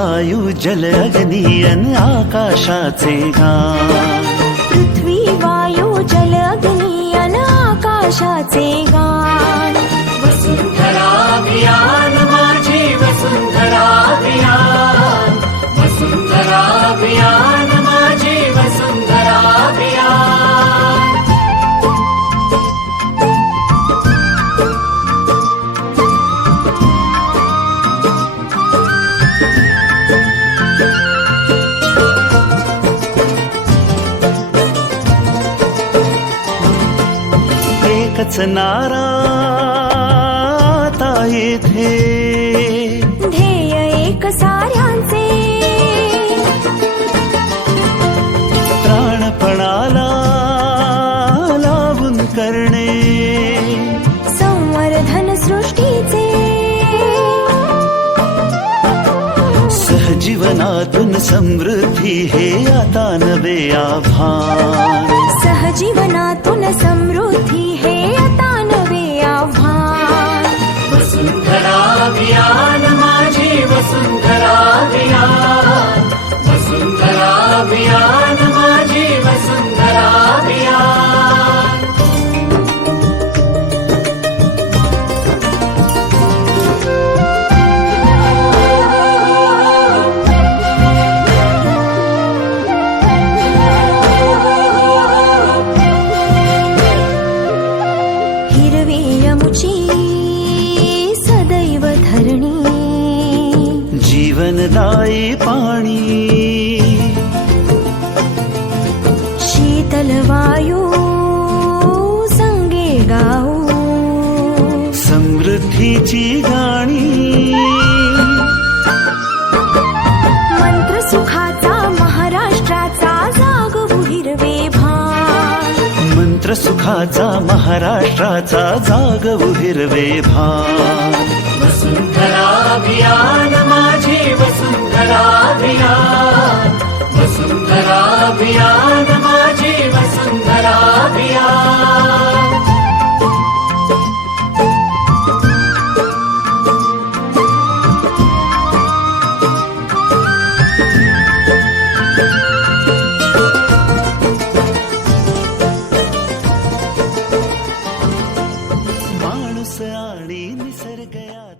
वायू जल अग्नी अन आकाशाचे गान. पृथ्वी वायू जल अग्नी अन आकाशाचे गान. वसुंधरा अभियान माझी वसुंधरा अभियान. वसुंधरा अभियान माझी वसुंधरा अभियान. एकच नारा आता येथे, ध्येय एक साऱ्यांचे. प्राणपणाला लावून करणे संवर्धन सृष्टीचे. सहजीवनातून समृद्धी हे आता नवे आव्हान. सहजीवनातून समृद्धी हे आता नवे आव्हान. वसुंधरा अभियान माझी वसुंधरा अभियान. वसुंधरा अभियान माझी वसुंधरा अभियान. हिरवी यमुची सदैव धरणी. जीवनदायी पाणी शीतल वायू संगे गाऊ. समृद्धीची गाणी. मंत्र सुखाचा महाराष्ट्राचा जागवू हिरवे भान. मंत्र सुखाचा महाराष्ट्राचा जागवू हिरवे भान. वसुंधरा अभियान माझी वसुंधरा अभियान. वसुंधरा अभियान माझी वसुंधरा अभियान. माणूस आणि निसर्ग यात